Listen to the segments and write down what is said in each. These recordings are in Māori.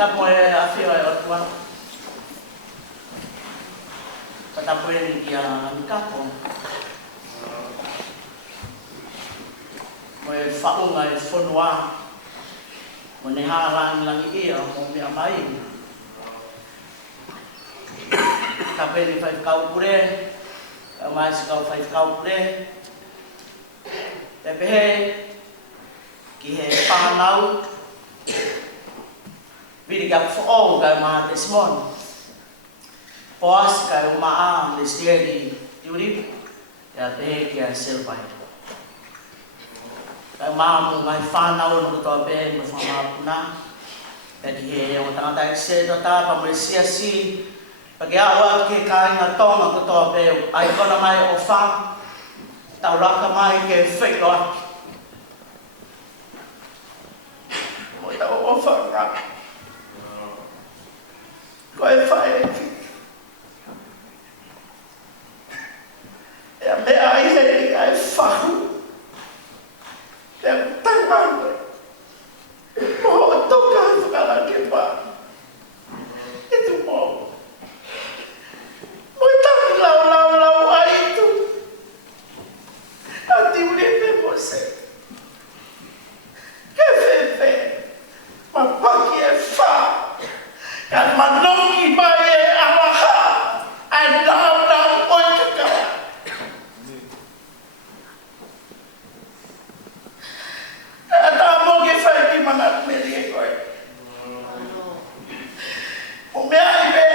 Tupou e awhia e o tua. Tupou e ni kia mikapo. Mo e whaunga e whonua. Mo ne hārangi langi ia mo mea mai. Tupou e ni whaikau pure. Mai si kau whaikau pure. Te pehe ki he whanau. Viri ka Apo'O ka maha te simon. Poas ka umaa le stieri tiurip. Ya pehe ki a silpai. Ka umaa mo ngai whanau no kutoa pehe mo whamapuna. Ya ki he o tangata ikse to ta pa mo sia si. Pagi awa ke kai nga tonga kutoa pehe. Ai kona mai o wha. Tau raka mai ke whekloa. Mo tau o whanga. Koe Fakaeiki. E mea ai hei ai whahu. E tanganga. Mo toka ai whakara ke pā. E tu mō. Mo tangi lau ai tu. A tiure pe mo se. Ke whewhe. Ma paki e wha. Kan manongi mai e alaha. Ai nau oi kakara. E tā mō ke whai ki Manatu Melie koe. O mea i me.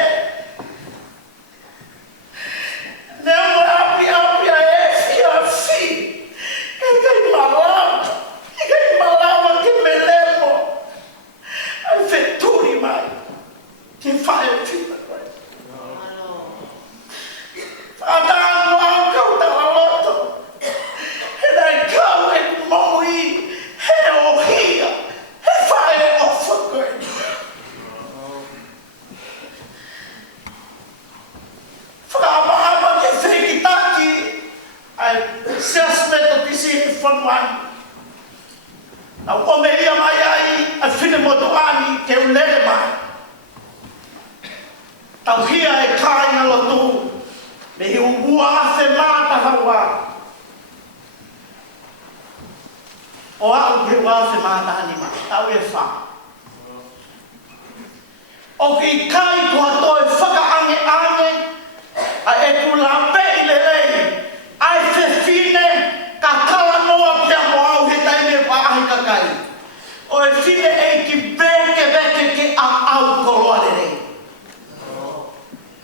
Nea mo api a e fia fi. E kai malama. E kai malama ke melemo. Ai wheturi mai. Ke whae o whita koe. Whātāngu au kau tawa loto. He nai kau e maui. He o hia. He whae o whakoe. Whakaapa ke whekitaki. Ai seasmeto tisi he whanuani. Nau ome ia mai ai. Ai whine motoani ke ulere mai. Tau hia e kai nga lotu. Me hi ua ase māta haua. O au ki ua ase māta hanima. Tau e wha. O ki kai kua toi whakaange ange. A e ku la pei le rei. Ai se fine ka kala noa pia mo au he taime pa ahi kakai. O e fine e ki veke ke a au koloa le rei.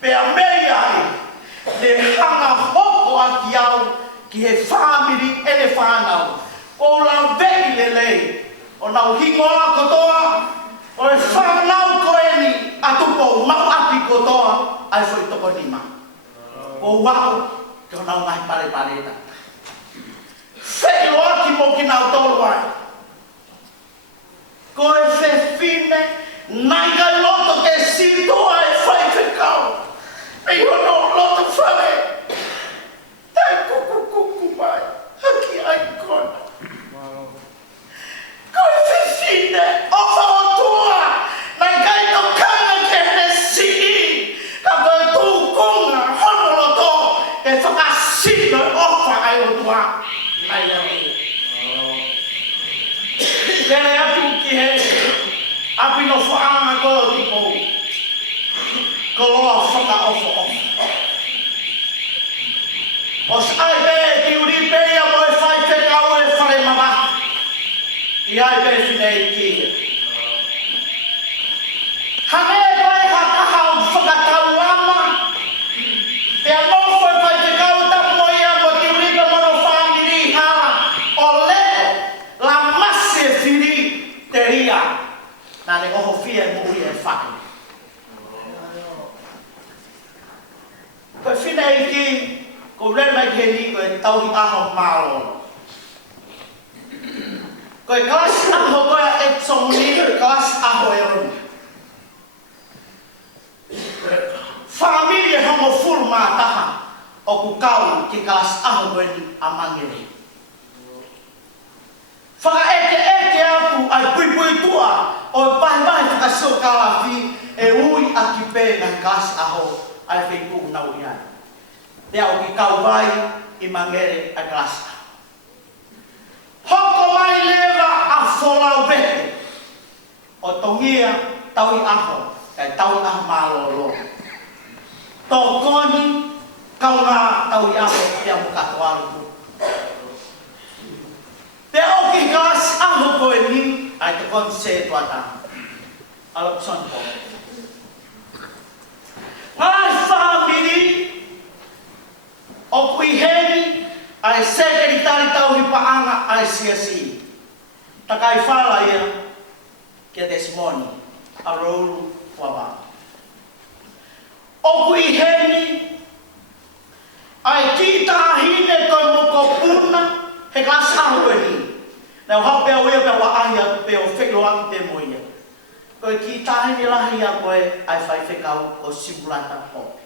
Pea mei ai, le hanga hoko a ki au ki he whamiri e le whanau. O lau vei le lei, o nau hingoa kotoa, o e whanau koeni a Tupou mau api kotoa, ai foi toko nima. O wau, ke o nau ngai pare ta. Whei loa ki mo ki nau tolu ai. Ko e whewhine, nai kai loto ke sitoa e whai whekau. Ei hono loto whare. Tai kuku mai. Haki ai kona. Koe whiwhine. Ofa o tua. Nai kai to kanga ke hene sii. Ka koe tū konga. Hono loto. E whakasino ofa ai o tua. Nai ai. Kere atu ki he. Api no whaanga koe Tupou. Koloa whakaofo ofo. Os ai be ki uri peia mo e whai whekau e whare mawa. I ai be whinei ki. Hame pai hakaha o whakatau ama. Pea nofo e whai whekau tapu mo ia mo ki uri pe mono whangiri hala. O leko la masi e whiri te ria. Nane oho fia e muri e whaki. Koe whinei ki, ko remai ke ni koe tauhi aho mālo. Koe kalas aho koe e tsomuni, kalas aho e onu. Whamiri e hongo furu mātaha o ku kau ki kalas aho koe ni a mangere. Whakaeke aku ai pui tua o pahi so kalafi e ui a ki pe na kas aho ai fe ku na uia. Te au ki kau vai I mangere a kas. Hoko mai leva a folau vete. O tongia tau I aho, kai tau I aho malolo. Tokoni kaunga tau I aho ia muka tualu. Te au ki kas aho koe ni, ai te kon se tuata. Alap son po. Ngai family, o kui heni, ai sekretari tau hi paanga ai siasi. Takai fala ia, kia tesmoni, a rolu Fuavao. O kui heni, ai kita hine koe moko puna, he kasahu koe ni. Nau hau peo ia peo waaya peo wheloang te moia. Koe kita hine lahi a koe ai whai whekau o simulata po.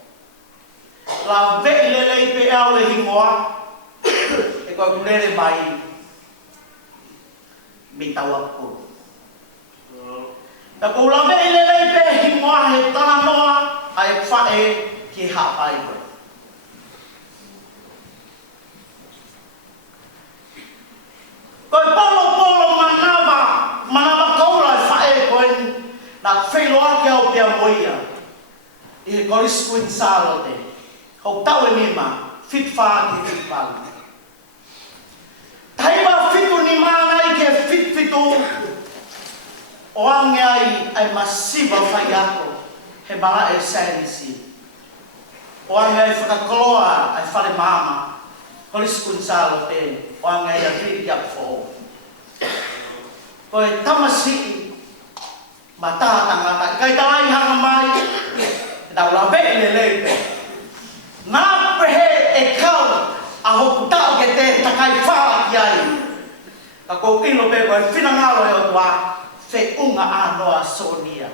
La vei lelei pe au e hingoa, e koe kulere mai mi taua kuru. Na kou la vei lelei pe hingoa he tana noa ai whae ki hapai koe. Koe polo manawa koura e whae koe na wheloa ki au pia moia. I he korisku in salote. Hau tau e nima, fit whaa ki fit pala. Taiwa fitu ni mana I ke fit fitu o ange ai masiva whai ako he mara e sairisi. O ange ai whakakoloa ai whare mama, korisku in salote, o ange ai a tiri Apo'O. Koe tamasi mata tangata, kai talai hanga mai, tau la vei le lepe. Nā pehe e kau a hoku tau ke te takai whala ki ai. Ka kou ino pe koe whinangalo e o tua whe unga anoa sonia.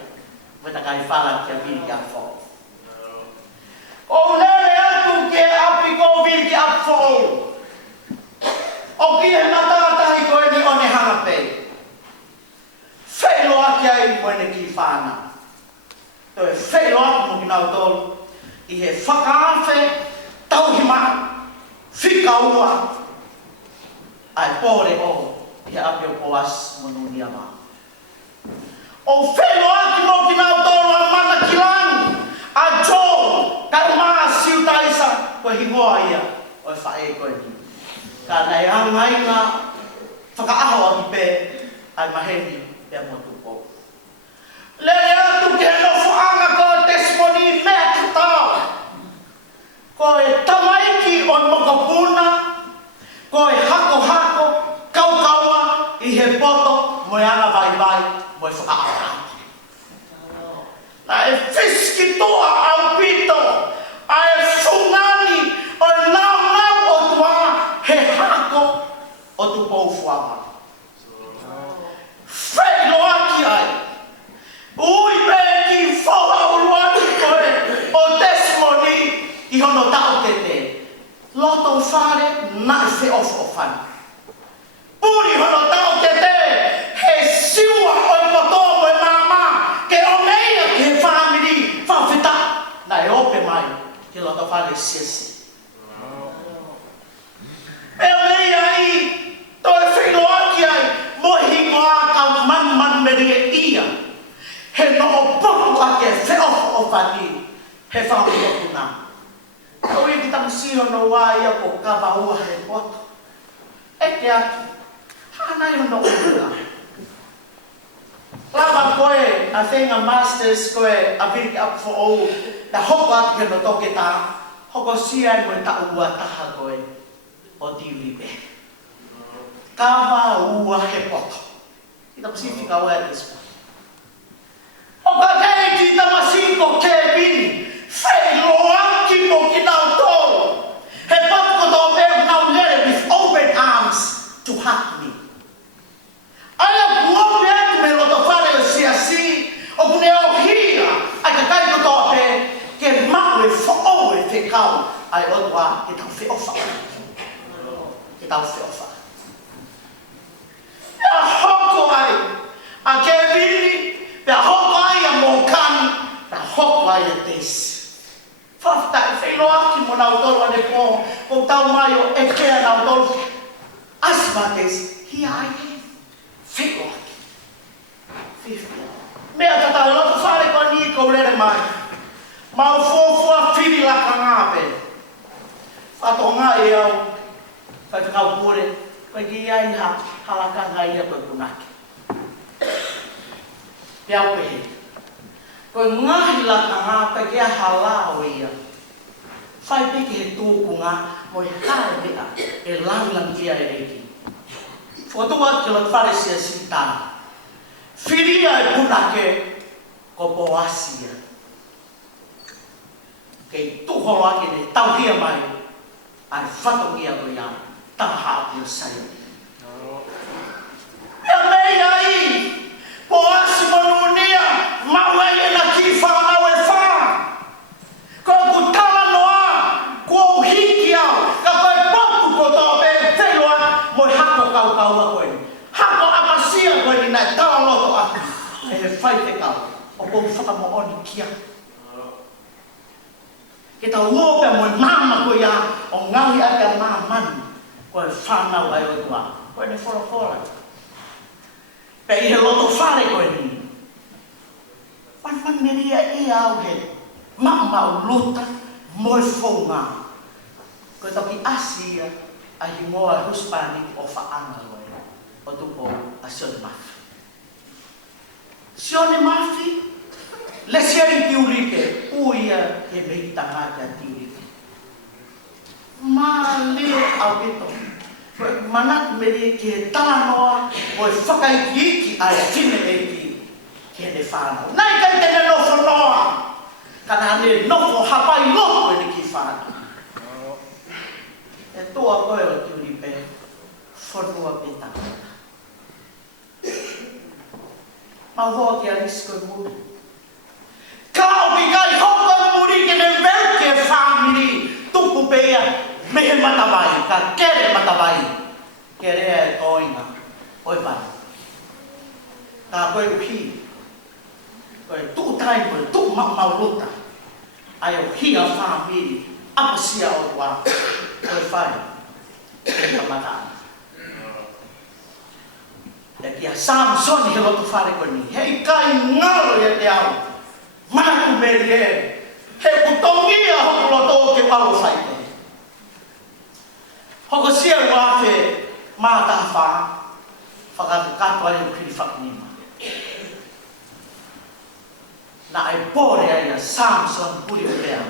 Me takai whala ki a vini ki Apo'O. O lele atu ke api ko vini ki Apo'O. O ki he matātahi koe ni o ne hanga pe. Wheloa ki ai moene ki whana. Toi wheloa ki mo ki nau tolu. I he whakaafe tauhima whikaua ai pōre o I api o poas monuni ama. O whenua ki mo ki nau tōru a mana ki langu a Jō ka umaa Siutaisa koe hingoa ia o e whae koe ni. Ka nei angai ngā whakaaho a ki pē ai maheni pia mo Tupou. Lele atu ke no whaanga ko testimoni mea ki tau. Ko e tamaiki o mokopuna, ko e hako, kaukaua I he poto mo e anga vai, mo e whakaata. Na e whiski toa au pito, a e whungani o e nau o tua he hako o Tupou Fuavao. Whenua ki ai. Ui pe ki whawau luati koe o testimoni I hono tau te te. Loto whare na I whe ofo whani. Puri hono tau te te he siua o I moto mo e mama ke o meia ki he whamiri whawhita na e ope mai ke loto whare siesi. E o meia I to e whenua ki ai mo hingoa kau man Melie ia. He no o poku ake whe ofo whani he whamiri o kuna. Kau I ki tamsiro no wai a ko Vavau he poto. E te aki, hanai o no una. Lava koe a whenga masters koe a viri ki Apo'O na hoko ati ke no toke tā, hoko siai mo ta ua taha koe o diwibe. Vavau he poto. I tamsifika ua e tispa. O ka kei ki tamasiko ke bini. Wheloa ki mo ki nau tōru. He patko tō meu nau lere with open arms to hug me. Aia kuope atu me loto whare o siasi, o kune o hia, ai ka kai ko tō pe, ke mau e whao e whekau, ai otua ke tau wheofa. Ke tau wheofa. Pea hoko ai, a ke vini, pea hoko ai ai a teis. Whafta e whenua ki mo nau tolu ane po, ko tau mai o e kea nau tolu. Asma teis, hi ai e whenua ki. Whiwhia. Mea tata e loto whare ko ni ko rere mai. Mau fōfua whiri la ka ngāpe. Whato ngā e au, whai whakau pūre, koe ki ai halaka ngai a koe punaki. Piau pehe. Koe ngahi la ka ngāpe kia halao ia. Whai peke he tūku ngā, mo he kāre mea, e langlang kia e reki. Whatua ki lo whare sia sitana. Whiria e punake, ko po asia. Kei tuholo ake ne tauhia mai, ai whatongia ko ia, taha ake o sayo. Ia mei ai, po asi manunia, mawai e na ki whanau e wha. Ko ku tala noa, ko hiki au, ka koe poku ko tō pe whenua, mo hako kau kau a koe. Hako apasia koe ni nai tawa loto aku, e he whai te kau, o kou whakamo oni kia. Ke tau ngōpea mo mama ko ia o ngawi ake mamani ko e whanau ai o tua. Ko e ne whora. Pe i he loto whare ko e ni. Wanwan meria e au he mama o luta mo e whonga. Ko e toki asia a hingoa huspani o whaanga ko e. O Tupou a Sione Mafi. Sione Mafi? Le sia i tiurike, uia e mei tangata tiurike. Ma le au beto, Manatu Melie ke tānoa o e Fakaeiki ki a e tine e ki ke ne whānau. Nai kai tene nofo noa, kana ne nofo hapai loko e ni ki whānau. E toa koe o tiuripe, whanua pe tangata. Ma hoa ki a risko e muri. Kau bigai hoko muri ke ne velke family tupu pea mehe matawai, ka kere matawai. Kere e toinga, oi pai. Ka koe uhi, koe tu tai koe tu mauluta. Ai o hia family, apasia o tua, oi pai. Ka matana. E kia Samson he lotu whare koe ni, hei kai ngaro e te au. Manatu Melie, he putongia hoko loto ke palo whaite. Hoko sia wafe mātaha wha, whakatu ai o kiri whakinima. Na e pōre ai a Samson puri o rea.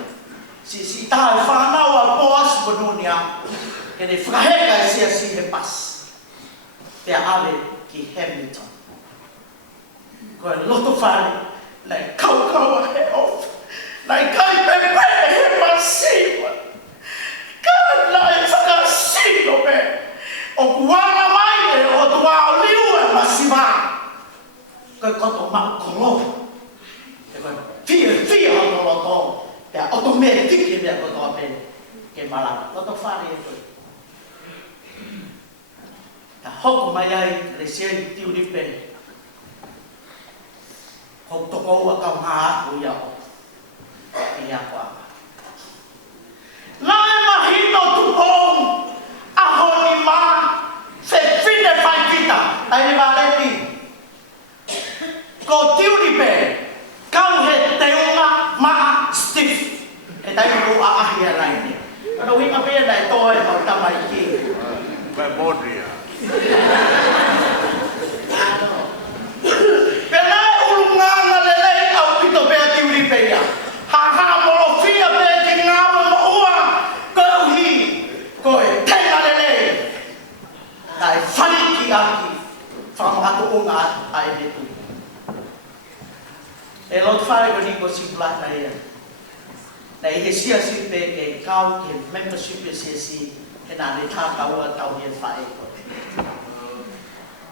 Si taha e whanau a pōas bonunia, ke ne whakaheka e sia si he pas. Pea ale ki Hamilton. Ko e loto whare, Nai kau a he off. Nai kai pepe he masiwa. Ka nai whakasino me. O kuanga mai e o tua o liu e masiwa. Koe koto mau kolo. E koe fia hono loto. Pea oto me tiki mea koto a pe. Ke malaka. Koto whare e koe. Ta hoko mai ai le siai tiuripe. Ko toko a kau ngā aku ia o. E ako apa. Nai mahino Tupou. Aho ni ma. Se fine whai kita. Tai ni wāreti. Ko tiuripe. Kau he teunga maa stiff. E tai ni a ahi a raine. Ano hinga pēna e toe hau tamai ki. Memoria. Nganga lelei au pito pea tiuripe ia. Ha molofia pea ki ngawa maua. Koe uhi. Koe tenga lelei. Nai whaniki aki. Whakamahatu unga a e metu. E lot whare ko niko si plata ia. Nai he sia si pe ke kau ke membership e sia si. He nā ne tākaua tau he whae koe.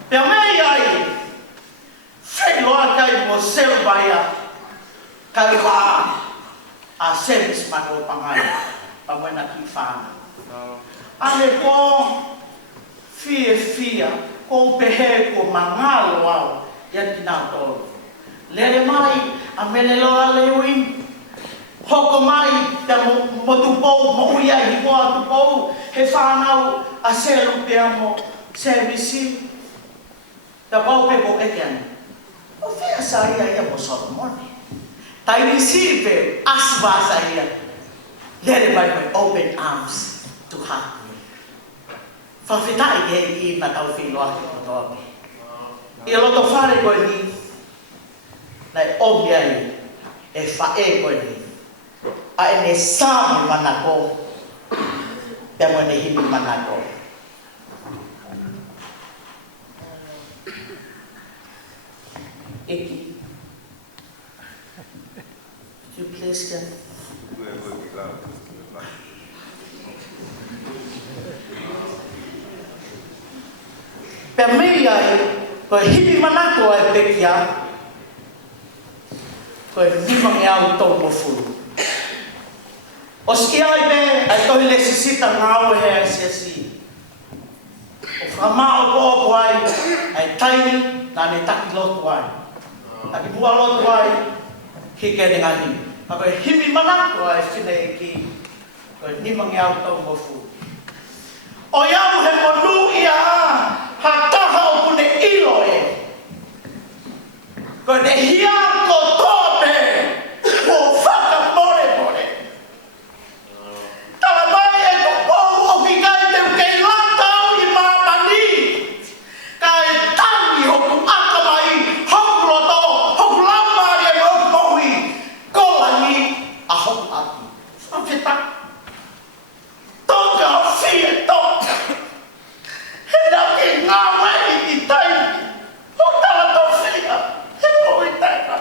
Pea mei ai. Whenua kai mo seu baia, kai wā a service mako pangai, pamwena ki whāna. Ale ko fia, ko pehe ko mangalo au, ia ki nā tōru. Lere mai, a mele loa leuin, hoko mai te mo Tupou, mo uia hi moa Tupou, he whanau a selu pia mo servisi. Ta pau pe ko ekian. O whea sa ia mo Solomoni. Tai risi pe aswa sa ia. Let it by my open arms to hug me. Whawhitai ke I matau whiloa ke kotoa me. I loto whare koe ni, nai omi ai e whae koe ni. A e ne sāmi manako, te mo ne himi manako. Eki. Could you please come? Pe Melie ai, koe himi manako e pekia, koe nimang au tau mo furu. O ski ai be, ai tohi le sisita ngau he asiasi. O whamao po ai, ai taini, nane taki lotu ai. Taki mua lotu ai, hike ne ngahi. Ma koe himi manako ai whine e ki, koe nimang au tau mo furu. O iau he monu ia ha taha o pune ilo e. Koe ne hia ko tope o whaka more more. Tala mai e Tupou o ki kai te ukei latau I mamani. Ka e tangi hoku aka mai, hoku loto, hoku lamari e hoku mohi. Kolani a hoku ati. Whawheta. Toka o whie toka. He nake ngā wai I taini. Ho tala tō whia. He mo I taina.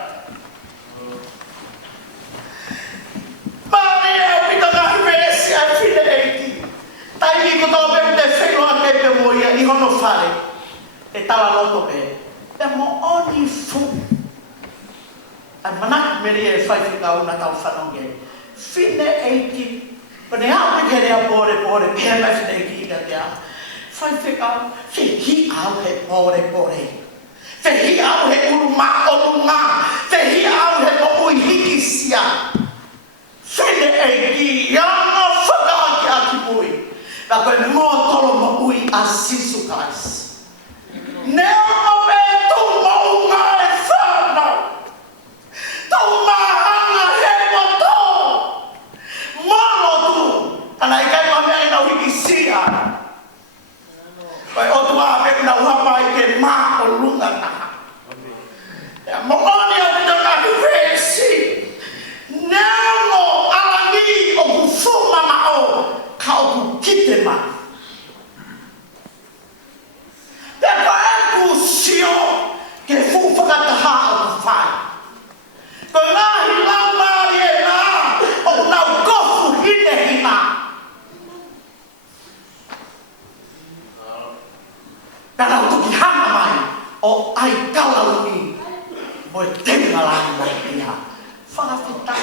Mare e o pita ngahi reesi a whine eiti. Taini ko tō pēm te whenua ke pe moia I hono whare. E tala loto pe. Te mo oni fu. Ai Manatu Melie e whaiwhika una tau whanonge. Whine eiti. Pane hao te kere a pore, pēr mai whine eiti I ka te a. Whaiwhika, whihi au he pore. Whihi au he uruma olunga. Whihi au he mo ui hiki sia. Whine eiti, ianga whakaaki a ki mui. Ka koe mō tolo mo ui a Siutaisa. Neo o me tu mounga e whanau. Tau mahanga he moto. Malo tu. Ana I kai mamea I nau hiki sia. Koe o tua me nau hapa I ke mā o lunga naha. Mo oni o pito ngahi resi. Neo alangi o ku fuma mao. Ka o ku kite ma. Te koe ku sio ke fu whakataha o ku whai. Ko ngahi laumari e ngā o nau kofu hine hina. Nau tuki hanga mai o ai kalauni mo e tenga langi mai ia. Whakawhita.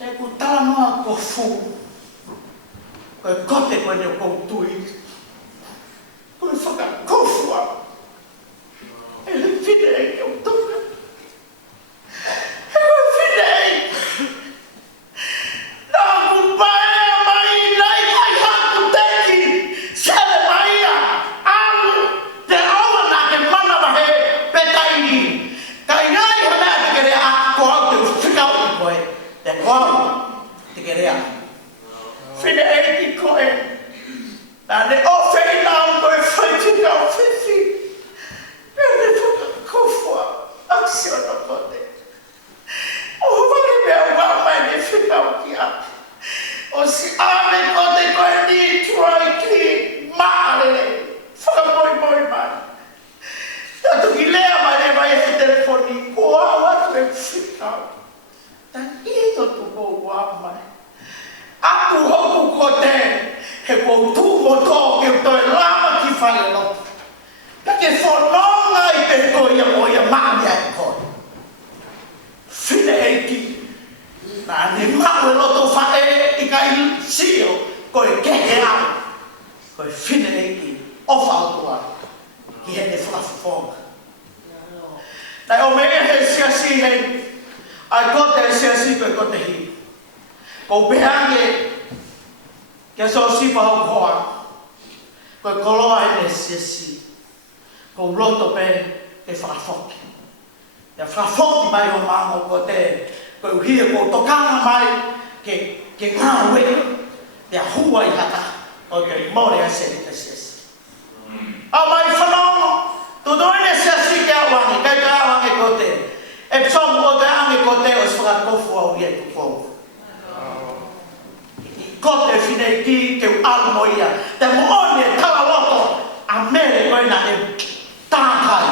E ku tala noa ko fu. Koe kote koe neo koutui. Koe whakakofua. E le whine e o tuka. E koe whine e. Nā ku pae mai nei kai haku teki. Sele mai a. Alu. Te aua nā ke mana mahe petaini. Kai ngai hana te kere a ko au te whikau I koe. Te koau. Te kere a. Whine e ki koe. Nā ne o whei nāu koe whaitika o whiwhi. E ne whakakofua. Aksio no kote. O whake mea wā mai ne whikau ki a. O si ame kote koe ni tuai ki maare. Whakamoi mai. Tatu ki lea mai ne mai e telefoni. Ko au atu e whikau. Ta ino Tupou wā mai. Aku hoku kote. He kou tū moto ke toi lama ki whale lotu. Ka ke whanonga I te koia moia maia e koe. Whine eiti. Nā ne mau e loto whae I kai sio koe kehe au. Koe whine eiti. O whautua. Ki he ne whakawhonga. Nai o mea he siasi hei. Ai ko te si ko te hi. Ko behange ke so si pa ho koa. Ko koloa e si. Ko roto pe e whakafoki. E whakafoki mai o mango ko te ko hia ko tokanga mai ke ngā wei. Te hua i hata o te more a se te si. A mai whanongo. Tudoine si ke awangi. Kai ka awangi ko te. E psomu o te ange ko te o se whakakofu au i e Tupou. Ko te whinei ki te alu mo ia. Te moone e tala loto a mere koe na e tākai.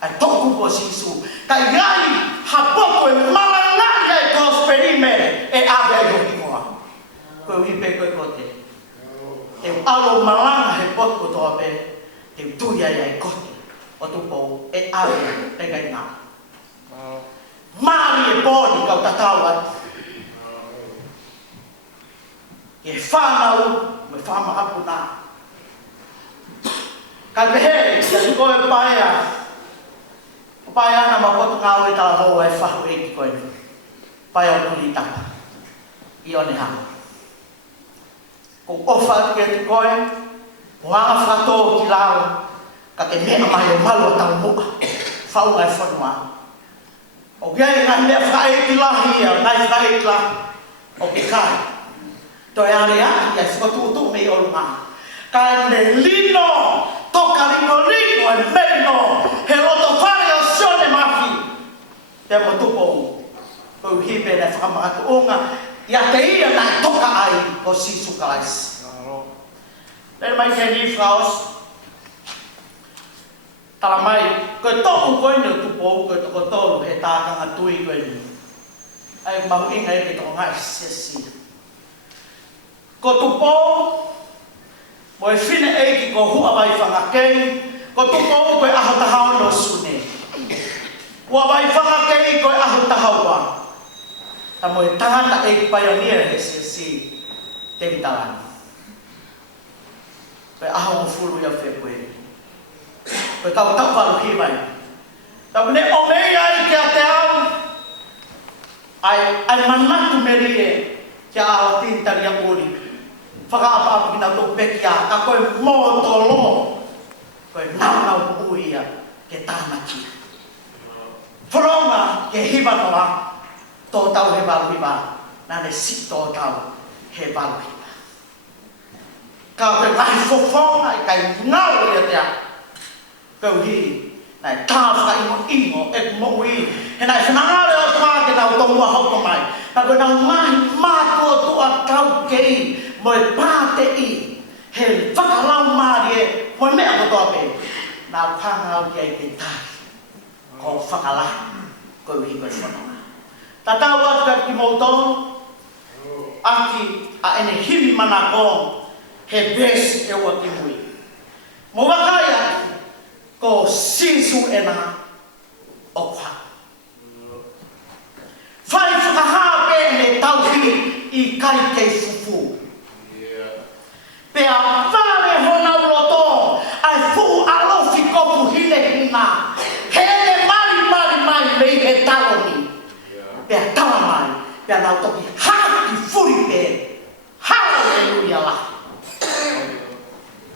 Ai toku po sisu. Kai iai hapoto e malangai ai kosperi mere e awe ai o hingoa. Koe hipe koe ko te. Te alo malanga he poto toa pe. Te tuia ai kote o Tupou e awe e gai ngā. Mari e pōni kau tatau atu. E whanau me whama apu nā. Kai pehere, kia tuko e paea. O paea ana ma potu ngā oi tala hoa e whahu e ki koe ni. Paea o tuli tapa. I one hanga. Ko ofa ke tu koe. O anga whakatō ki lao. Ka te mea mai o malu o tau mua. Whaunga e whanua. O gai ngā mea whaeiki lahi ia, ngai whaeiki lahi. O ke kai. Toi are aki ai whakatutu me i olunga. Ka ne lino, toka lino e merino, he roto whare o sione mafi. Te mo Tupou, kau hipe ne whakamatu unga, ia te ia nai toka ai o sisu kalaisi. Pere mai te ni whaos, tala mai, koe toku koe ni o Tupou, koe toko tolu he tākanga tui koe ni. Ai mahu inga e ke toko ngai sesi. Ko Tupou, mo e whine eiki ko hua vai whangakei, ko Tupou koe aho tahao no sune. Hua vai whangakei koe aho tahaua. Ta mo e tangata eiki pioneer he sesi te vitalani. Koe aho o fulu ia whepue. Koe kau tau waru hiwai. Tau ne o mei ai kia te au. Ai manatu Melie kia awa tintari a uri. Whakaapa kina tō pekia, ka koe mōtolo. Koe naunau uia ke tāmaki. Holonga ke hiwa noa, tō tau he waru hiwa. Nane si tō tau he waru hiwa. Ka koe ngai fofonga i kai ngau ia tea. Kau hi, nai tāwhaka ingo e kumoi. He nai whanangare o tua ke nau tō mua hauko mai. Ka koe nau mahi mātua tua tau kei. Mo e pāte i, he whakalau maari e, mo e mea kotoa pe, nā whangau ki ai te tāki, ko whakalahi, ko iwi koe whanonga. Tā tau atu ka ki mautono, aki a ene himi mana ko, he besi e ua ki mui. Mo wakai atu, ko sisu e nā o kwa. Whai whakahape ne tauhi i kai kei fufu. Pea vale hona uroto, ai fu alofi kopu hine hina. Hele mari mei he taloni. Pea tawa mai, pea nau toki haki furi pe. Hallelujah la.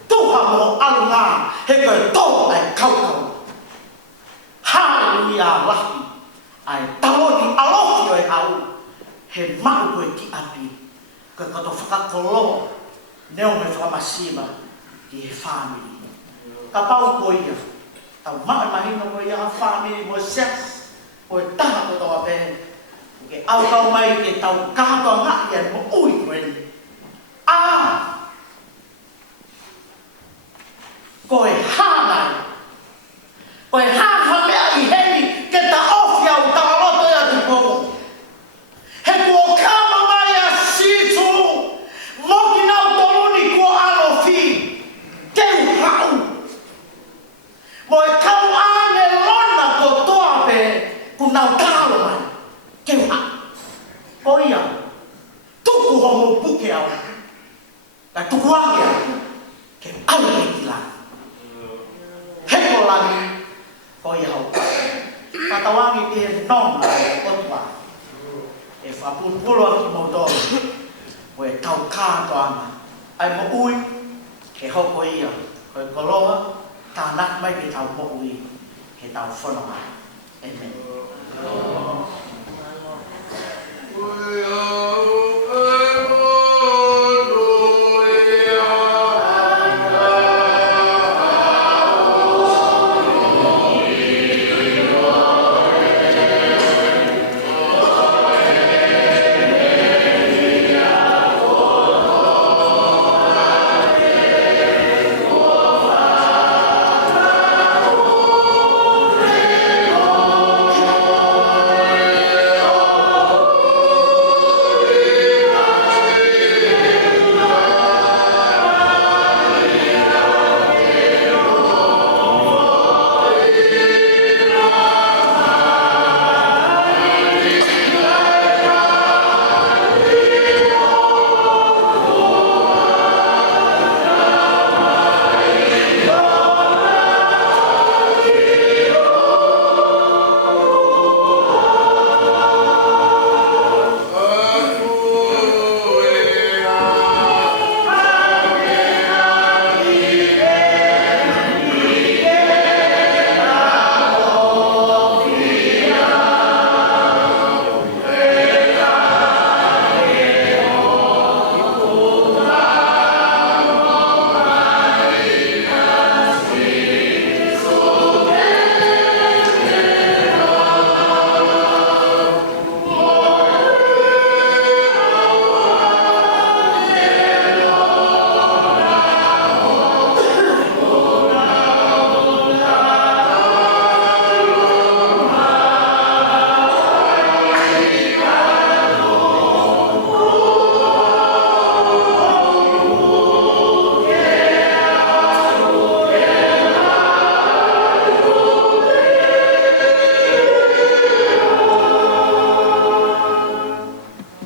Tuha mo alunga, he koe tō ai kaukau. Hallelujah la. Ai taloni alofi o e hau. He mau koe ki api. Koe kato whakakoloa. Neo me whakamasiba ki he family. Ka pau ko ia. Tau mai mahino ko ia family mo ses. O e taha ko toa pe. Ke au tau mai ke tau kato ngā ia mo ui koe. Ko e hānai. Ko e hāha mea i heni ke ta ofi au tawa loto ia Tupou. He kua kama mai a sisu. Moki nau toluni kua alo fi. Teu hau. Mo e kau ane lona ko toa pe. Ku nau tālo mai. Teu hau. Ko ia. Tuku homo puke au. Ka tuku ange au. Ke au e kila. Heko lagi. Ko ia hau. Ka tawangi ke nonga o tua. e whapulpula ki motor, o e tau kātoanga. Ai mo ui, ke hoko ia, ko e koloa, tānak mai ke tau mo ui, ke tau whanonga. Amen.